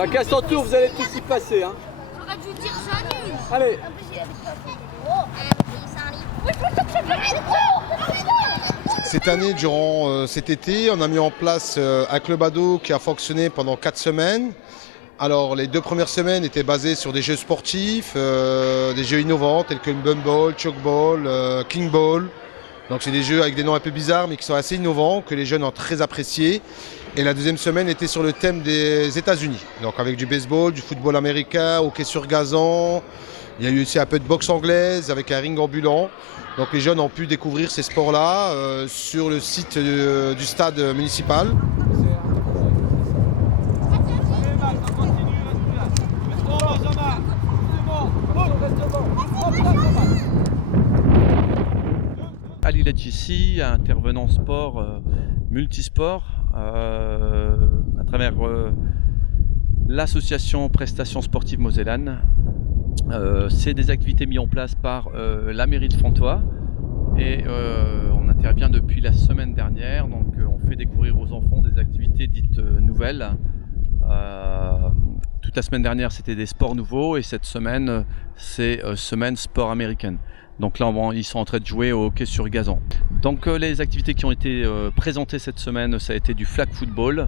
Chacun son tour, vous allez tous y passer. Hein. J'aurais dû dire j'annule. Allez. Cette année, durant cet été, on a mis en place un club ado qui a fonctionné pendant 4 semaines. Alors, les 2 premières semaines étaient basées sur des jeux sportifs, des jeux innovants tels que le Bumball, Chokeball, King Ball. Donc, c'est des jeux avec des noms un peu bizarres mais qui sont assez innovants, que les jeunes ont très appréciés. Et la 2e semaine était sur le thème des États-Unis. Donc, avec du baseball, du football américain, hockey sur gazon. Il y a eu aussi un peu de boxe anglaise avec un ring ambulant. Donc les jeunes ont pu découvrir ces sports-là sur le site du stade municipal. Ali Ledjissi, intervenant sport, multisport, à travers l'association Prestations Sportives Mosellane. C'est des activités mises en place par la mairie de Fontoy et on intervient depuis la semaine dernière. Donc on fait découvrir aux enfants des activités dites nouvelles. Toute la semaine dernière c'était des sports nouveaux et cette semaine c'est semaine sport américaine. Donc là ils sont en train de jouer au hockey sur gazon. Donc les activités qui ont été présentées cette semaine, ça a été du flag football,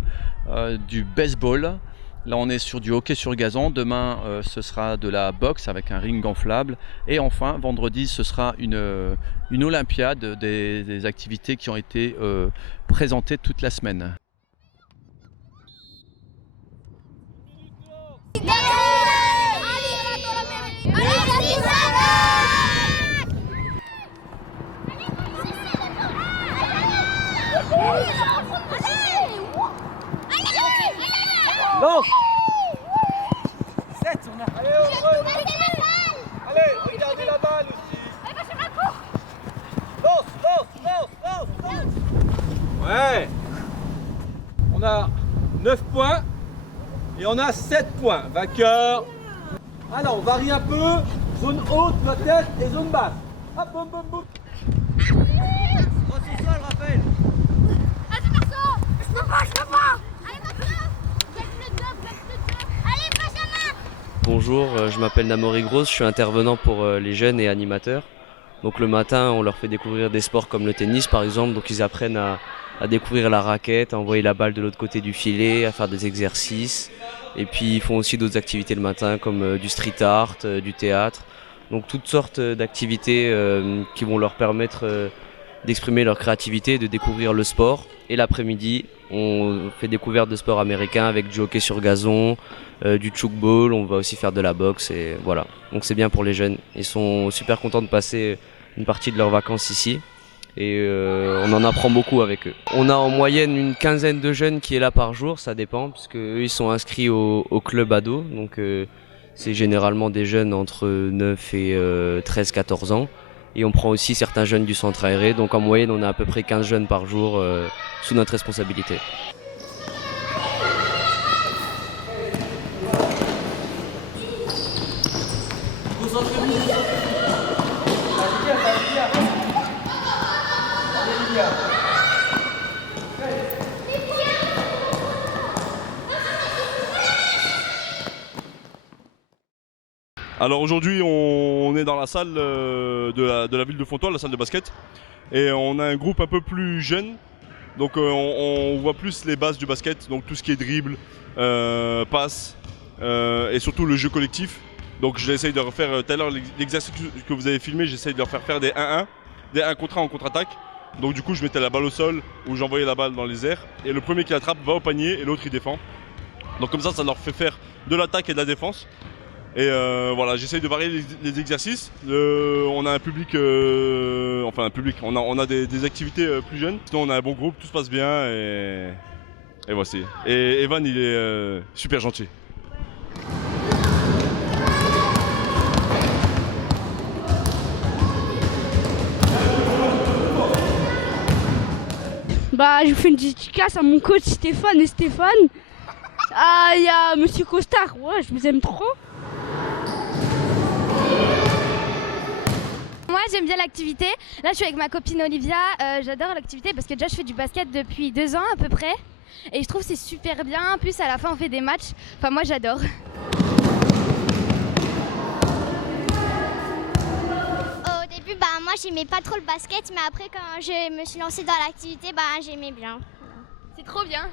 du baseball. Là on est sur du hockey sur gazon, demain ce sera de la boxe avec un ring gonflable et enfin vendredi ce sera une olympiade des activités qui ont été présentées toute la semaine. Lance. 7, on a. Allez, regardez la balle aussi. Lance. Ouais. On a 9 points et on a 7 points. Vainqueur. Alors, on varie un peu. Zone haute, la tête et zone basse. Hop, boum, boum, boum. Bonjour, je m'appelle Namori Gross, je suis intervenant pour les jeunes et animateurs. Donc le matin, on leur fait découvrir des sports comme le tennis par exemple, donc ils apprennent à découvrir la raquette, à envoyer la balle de l'autre côté du filet, à faire des exercices. Et puis ils font aussi d'autres activités le matin comme du street art, du théâtre. Donc toutes sortes d'activités qui vont leur permettre d'exprimer leur créativité, de découvrir le sport. Et l'après-midi, on fait découverte de sport américain avec du hockey sur gazon, du chokeball, on va aussi faire de la boxe et voilà. Donc c'est bien pour les jeunes. Ils sont super contents de passer une partie de leurs vacances ici et on en apprend beaucoup avec eux. On a en moyenne une quinzaine de jeunes qui est là par jour, ça dépend parce qu'eux ils sont inscrits au club ado. Donc c'est généralement des jeunes entre 9 et 13-14 ans. Et on prend aussi certains jeunes du centre aéré, donc en moyenne on a à peu près 15 jeunes par jour sous notre responsabilité. Alors aujourd'hui on est dans la salle de la ville de Fontoy, la salle de basket. Et on a un groupe un peu plus jeune. Donc on voit plus les bases du basket, donc tout ce qui est dribble, passe et surtout le jeu collectif. Donc j'essaye de refaire tout à l'heure l'exercice que vous avez filmé, j'essaye de leur faire des 1-1, des 1 contre 1 en contre-attaque. Donc du coup je mettais la balle au sol ou j'envoyais la balle dans les airs et le premier qui attrape va au panier et l'autre il défend. Donc comme ça leur fait faire de l'attaque et de la défense. Et voilà, j'essaye de varier les exercices. On a un public, on a des activités plus jeunes. Sinon on a un bon groupe, tout se passe bien et voici. Et Evan il est super gentil. Je fais une dédicace à mon coach Stéphane et Stéphane. Ah, il y a Monsieur Costard, ouais, je vous aime trop. Moi j'aime bien l'activité. Là, je suis avec ma copine Olivia. J'adore l'activité parce que déjà, je fais du basket depuis 2 ans à peu près. Et je trouve que c'est super bien. En plus, à la fin, on fait des matchs. Enfin, moi, j'adore. Au début, moi, j'aimais pas trop le basket. Mais après, quand je me suis lancée dans l'activité, j'aimais bien. C'est trop bien.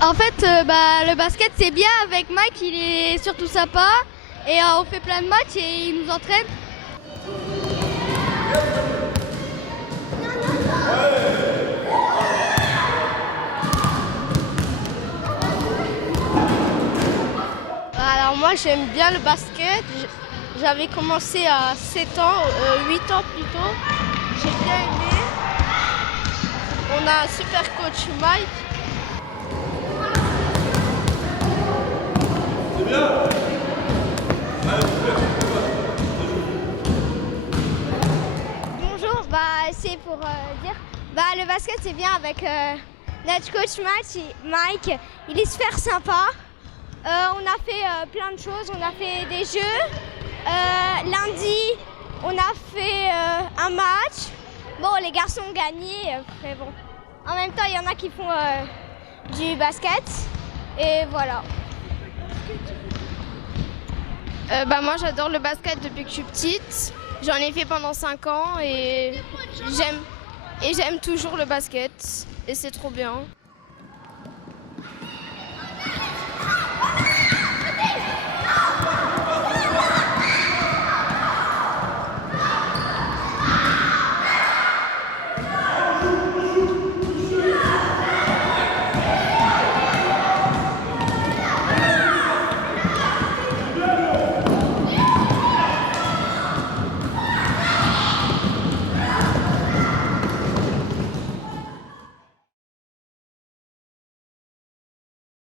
En fait, le basket c'est bien avec Mike, il est surtout sympa et on fait plein de matchs et il nous entraîne. Alors moi j'aime bien le basket, j'avais commencé à 7 ans, 8 ans plutôt, j'ai bien aimé. On a un super coach Mike. Bonjour, c'est pour dire, le basket c'est bien avec notre coach Mike, il est super sympa. On a fait plein de choses, on a fait des jeux. Lundi, on a fait un match. Bon, les garçons ont gagné, mais bon. En même temps, il y en a qui font du basket. Et voilà. Moi j'adore le basket depuis que je suis petite. J'en ai fait pendant 5 ans et j'aime toujours le basket et c'est trop bien.